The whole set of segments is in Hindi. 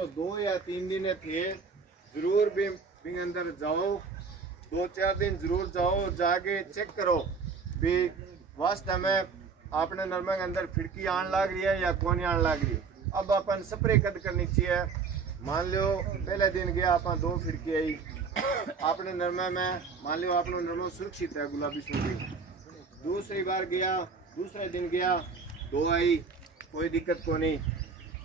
तो 2 या 3 दिन थे, जरूर भी अंदर जाओ, 2-4 दिन जरूर जाओ, जाके चेक करो भी वास्तव में आपने नरमा के अंदर फिड़की आन लग रही है या कौन आन लग रही है। अब अपन स्प्रे कद करनी चाहिए। मान लो पहले दिन गया आप 2 फिड़की आई आपने नरमा में, मान लो आपने नरमा सुरक्षित है गुलाबी सुंडी। दूसरी बार गया, दूसरे दिन गया 2 आई, कोई दिक्कत को नहीं।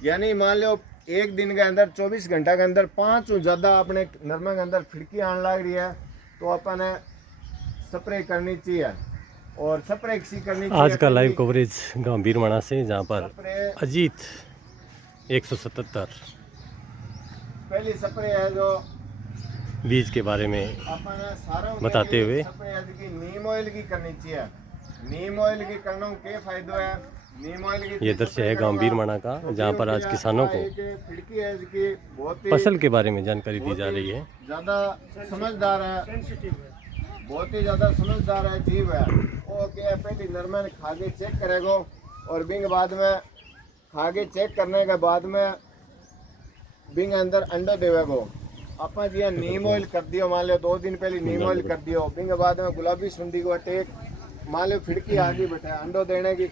यानी मान लो एक दिन के अंदर 24 घंटा के अंदर 5 ज़्यादा अपने नरमा के अंदर फिड़की आने लग रही है तो अपन स्प्रे करनी चाहिए। और स्प्रे किसी करनी चाहिए। आज का लाइव कवरेज गंभीर मना से, जहाँ पर अजीत 177 पहली स्प्रे है जो बीज के बारे में अपन बताते हुए नीम ऑयल की करनी चाहिए। नीम ऑयल की करना क्या फायदा है। नीम ऑयल की ये दृश्य है गंभीर मना का, जहाँ पर आज किसानों को खिड़की है इसकी बहुत फसल के बारे में जानकारी दी जा रही है। ज़्यादा समझदार है, बहुत ही ज़्यादा समझदार है जीव है। वो क्या पहले नरमा ने खा के चेक करेगा और बिंग बाद में खा के चेक करने के बाद में बिंग अंदर अंडा देवेगो। अपन जी नीम ऑयल कर दियो, मान लो 2 दिन पहले नीम ऑयल कर दियो, बिंग बाद में गुलाबी सुंडी को अटैक, मान लो फिड़की आगे बैठे अंडो देने की,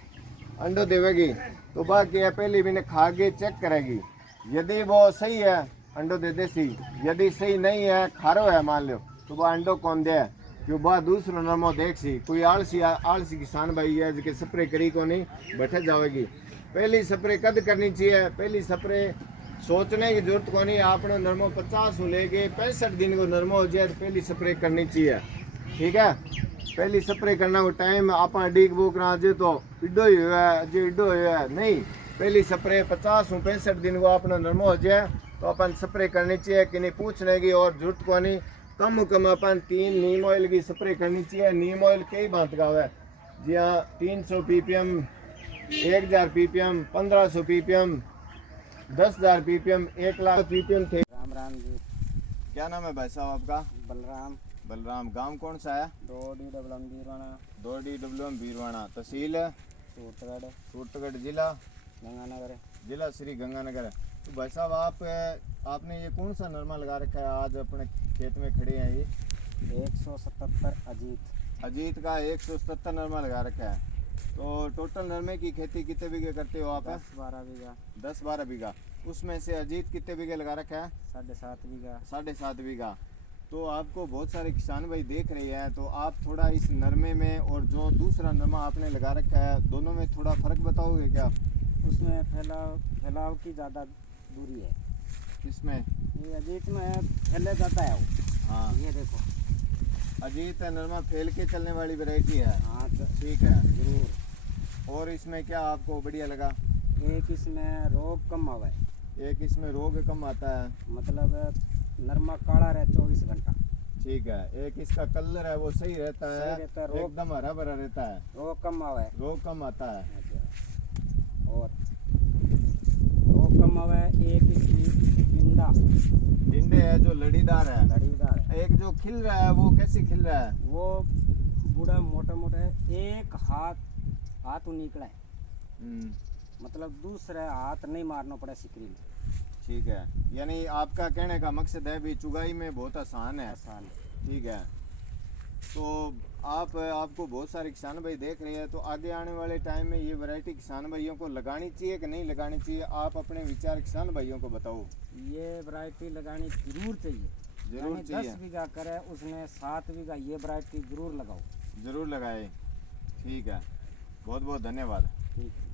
अंडो देवेगी तो बाकी है पहले भी ने खा के चेक करेगी। यदि वो सही है अंडो दे देसी, यदि सही नहीं है खारो है मान लो तो वह अंडो कौन दे जो बा दूसरा नरमो देख सी। कोई आलसी किसान भाई है जिसके स्प्रे करी को नहीं बैठे जाएगी। पहली स्प्रे कद करनी चाहिए। पहली स्प्रे सोचने की जरूरत को नहीं। आपने नरमो 50 से लेके 65 दिन को नरमो हो जाए तो पहली स्प्रे करनी चाहिए। ठीक है, पहली स्प्रे करना को टाइम आप अडीक बुक रहा जे तो इडो ही हुआ है, जो इडो हुआ है नहीं। पहली स्प्रे 50 से 65 दिन को अपना नरमो हो जाए तो अपन स्प्रे करनी चाहिए कि नहीं पूछने की और जरूरत को नहीं। कम कम अपन 3 नीम ऑयल की स्प्रे करनी चाहिए। नीम ऑयल कई बात का है जी हाँ, 300 ppm, 1000 ppm, 1500 ppm, 10,000 ppm, 1,00,000 ppm थे। राम राम जी। क्या नाम है भाई साहब आपका? बलराम। बलराम। गांव कौन सा है? DWM बीरवाना। DWM बीरवाना। तहसील सूरतगढ़। सूरतगढ़। जिला गंगानगर। जिला श्री गंगानगर। तो भाई साहब आपने ये कौन सा नरमा लगा रखा है आज अपने खेत में खड़े हैं? ये 177 अजीत। अजीत का 177 नरमा लगा रखा है। तो टोटल नरमे की खेती कितने बीघे करते हो आप? 10-12 बीघा। 10-12 बीघा। उसमें से अजीत कितने बीघे लगा रखा है? 7.5 बीघा। 7.5 बीघा। तो आपको बहुत सारे किसान भाई देख रहे हैं, तो आप थोड़ा इस नरमे में और जो दूसरा नरमा आपने लगा रखा है दोनों में थोड़ा फ़र्क बताओगे क्या? उसमें फैलाव की ज़्यादा दूरी है। इसमें ये अजीत में फैले जाता है वो। हाँ, ये देखो अजीत नरमा फैल के चलने वाली वैरायटी है। हाँ ठीक है जरूर। और इसमें क्या आपको बढ़िया लगा? एक इसमें रोग कम आवा है। एक इसमें रोग कम आता है, मतलब नरमा काला रहे 24 घंटा। ठीक है। एक इसका कलर है वो सही रहता है, एकदम हरा भरा रहता है, रोग कम आवा है। रोग कम आता है। और रोग कम आवा है। एक इसकी डिंडा डिंडे है जो लड़ीदार है। लड़ीदार है। एक जो खिल रहा है वो कैसे खिल रहा है? वो बूढ़ा मोटा मोटा है, एक हाथ निकला है, मतलब दूसरा हाथ नहीं मारना पड़ा सिकरी में। ठीक है, यानी आपका कहने का मकसद है भी चुगाई में बहुत आसान है। आसान। ठीक है, तो आपको बहुत सारे किसान भाई देख रहे हैं, तो आगे आने वाले टाइम में ये वैरायटी किसान भाइयों को लगानी चाहिए कि नहीं लगानी चाहिए? आप अपने विचार किसान भाइयों को बताओ। ये वैरायटी लगानी जरूर चाहिए। जरूर चाहिए। 10 बीघा करे उसमें 7 बीघा ये वैरायटी जरूर लगाओ। जरूर लगाए। ठीक है, बहुत बहुत धन्यवाद। ठीक है।